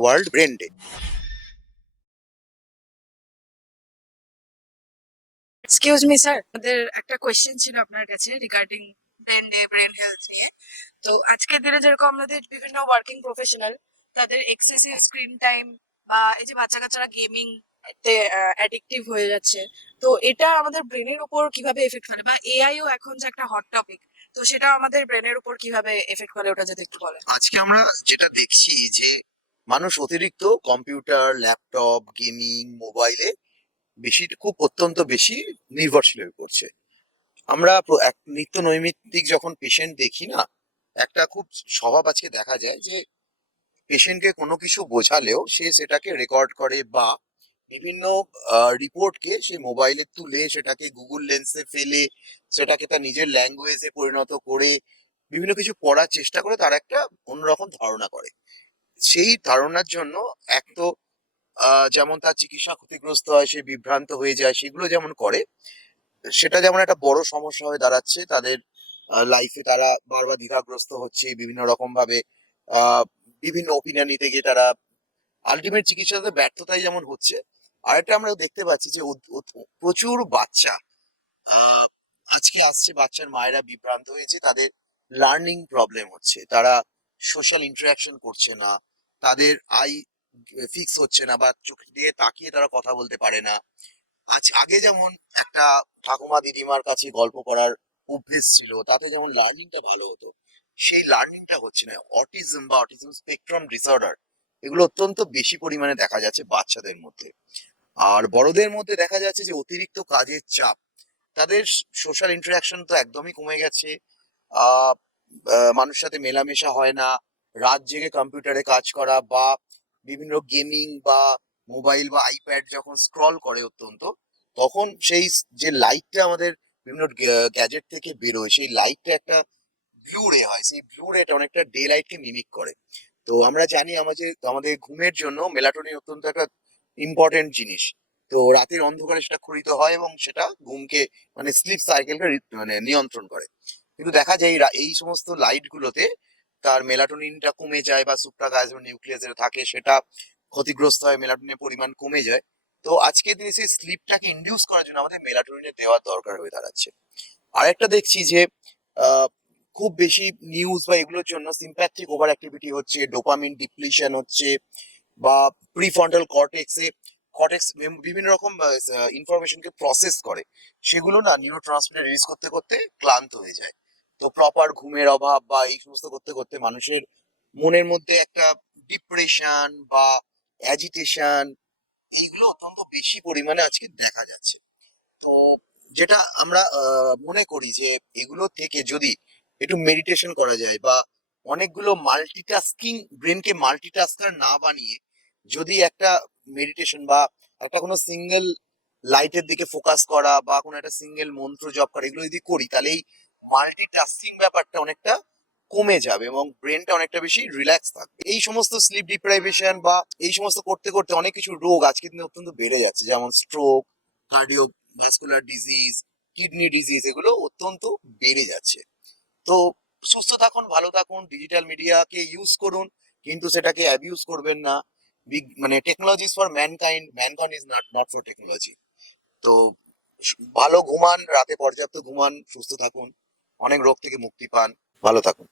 World brain day. Excuse me sir, আমাদের একটা question ছিল আপনার কাছে regarding brain day, brain health নিয়ে। তো আজকের দিনে যেরকম আমাদের বিভিন্ন ওয়ার্কিং প্রফেশনাল তাদের এক্সেসিভ স্ক্রিন টাইম বা এই যে বাচ্চা কাচ্চারা গেমিং তে অ্যাডিকটিভ হয়ে যাচ্ছে, তো এটা আমাদের ব্রেনের উপর কিভাবে এফেক্ট ফেলে, বা এআইও এখন যে একটা হট টপিক, তো সেটা আমাদের ব্রেনের উপর কিভাবে এফেক্ট ফেলে ওটা যদি একটু বলেন। আজকে আমরা যেটা দেখছি যে মানুষ অতিরিক্ত কম্পিউটার, ল্যাপটপ, গেমিং, মোবাইলে খুব অত্যন্ত বেশি নির্ভরশীল হয়ে পড়ছে। আমরা এক নিত্য নৈমিত্তিক যখন পেশেন্ট দেখি না, একটা খুব স্বভাব আজকে দেখা যায় যে পেশেন্টকে কোনো কিছু বোঝালেও সে সেটাকে রেকর্ড করে বা বিভিন্ন রিপোর্টকে সে মোবাইলে তুলে সেটাকে গুগল লেন্সে ফেলে সেটাকে তার নিজের ল্যাঙ্গুয়েজে পরিণত করে বিভিন্ন কিছু পড়ার চেষ্টা করে তার একটা অন্যরকম ধারণা করে। সেই ধারণার জন্য এক তো যেমন তার চিকিৎসা ক্ষতিগ্রস্ত হয়, সে বিভ্রান্ত হয়ে যায়, সেগুলো যেমন করে, সেটা যেমন একটা বড় সমস্যা হয়ে দাঁড়াচ্ছে তাদের লাইফে। তারা বারবার দ্বিধাগ্রস্ত হচ্ছে বিভিন্ন রকম ভাবে, আহ বিভিন্ন ওপিনিয়ন নিতে গিয়ে তারা আলটিমেট চিকিৎসাতে ব্যর্থতাই যেমন হচ্ছে। আরেকটা আমরা দেখতে পাচ্ছি যে প্রচুর বাচ্চা আহ আজকে আসছে, বাচ্চার মায়েরা বিভ্রান্ত হয়েছে, তাদের লার্নিং প্রবলেম হচ্ছে, তারা সোশ্যাল ইন্টারাকশন করছে না, তাদের আই ফিক্স হচ্ছে না বা চোখ দিয়ে তাকিয়ে তারা কথা বলতে পারে না। আগে যেমন একটা ঠাকুমা দিদিমার কাছে গল্প করার অভ্যেস ছিল, তাতে যেমন লার্নিংটা ভালো হতো, সেই লার্নিংটা হচ্ছে না। অটিজম বা অটিজম স্পেকট্রাম ডিসঅর্ডার এগুলো অত্যন্ত বেশি পরিমাণে দেখা যাচ্ছে বাচ্চাদের মধ্যে। আর বড়দের মধ্যে দেখা যাচ্ছে যে অতিরিক্ত কাজের চাপ, তাদের সোশ্যাল ইন্টারাকশন তো একদমই কমে গেছে। আহ মানুষের সাথে মেলামেশা হয় না, রাত জেগে কম্পিউটারে কাজ করা বা বিভিন্ন গেমিং বা মোবাইল বা আইপ্যাড যখন স্ক্রল করে অত্যন্ত, তখন সেই যে লাইটটা আমাদের বিভিন্ন গ্যাজেট থেকে বেরোয়, সেই লাইটটা একটা ব্লু রে হয়, সেই ব্লু রেটা অনেকটা ডে লাইটকে মিমিক করে। তো আমরা জানি আমাদের আমাদের ঘুমের জন্য মেলাটোনিন অত্যন্ত একটা ইম্পর্টেন্ট জিনিস। তো রাতের অন্ধকারে সেটা ক্ষরিত হয় এবং সেটা ঘুমকে, মানে স্লিপ সাইকেলকে মানে নিয়ন্ত্রণ করে। কিন্তু দেখা যায় এই সমস্ত লাইট গুলোতে তার মেলাটোনিনটা কমে যায় বা সুপ্রাগাজ নিউক্লিয়াসে থাকে, সেটা ক্ষতিগ্রস্ত হয়, মেলাটোনিনের পরিমাণ কমে যায়। তো আজকের দিনে সেই স্লিপটাকে ইন্ডিউস করার জন্য আমাদের মেলাটোনিনের দেওয়ার দরকার হয়ে দাঁড়াচ্ছে। আরেকটা দেখছি যে আহ, খুব বেশি নিউজ বা এগুলোর জন্য সিম্প্যাথিক ওভার অ্যাক্টিভিটি হচ্ছে, ডোপামিন ডিপ্লিশন হচ্ছে, বা প্রিফ্রন্টাল কর্টেক্সে কর্টেক্স বিভিন্ন রকম ইনফরমেশনকে প্রসেস করে, সেগুলো না নিউরো ট্রান্সমিটার রিলিজ করতে করতে ক্লান্ত হয়ে যায়। তো প্রপার ঘুমের অভাব বা এই সমস্ত করতে করতে মানুষের মনের মধ্যে একটা ডিপ্রেশন বা অ্যাজিটেশন, এইগুলো অত্যন্ত বেশি পরিমাণে আজকে দেখা যাচ্ছে। তো যেটা আমরা মনে করি যে এগুলো থেকে যদি একটু মেডিটেশন করা যায় বা অনেকগুলো মাল্টিটাস্কিং, ব্রেনকে মাল্টিটাস্কার না বানিয়ে যদি একটা মেডিটেশন বা একটা কোনো সিঙ্গেল লাইটের দিকে ফোকাস করা বা কোনো একটা সিঙ্গেল মন্ত্র জপ করা, এগুলো যদি করি তাহলে এই মাল্টিটাস্কিং ব্যাপারটা অনেকটা কমে যাবে এবং ব্রেনটা অনেকটা বেশি রিল্যাক্স থাকবে। এই সমস্ত স্লিপ ডিপ্রাইভেশন বা এই সমস্ত করতে করতে অনেক কিছু রোগ আজকের দিনে অত্যন্ত বেড়ে যাচ্ছে, যেমন stroke, cardio vascular disease, kidney disease, এগুলো অত্যন্ত বেড়ে যাচ্ছে। তো সুস্থ থাকুন, ভালো থাকুন, ডিজিটাল মিডিয়াকে ইউজ করুন, কিন্তু সেটাকে অ্যাবিউজ করবেন না। মানে technology is for mankind, mankind is not not for technology. তো ভালো ঘুমান, রাতে পর্যাপ্ত ঘুমান, সুস্থ থাকুন, অনেক রোগ থেকে মুক্তি পান, ভালো থাকুন।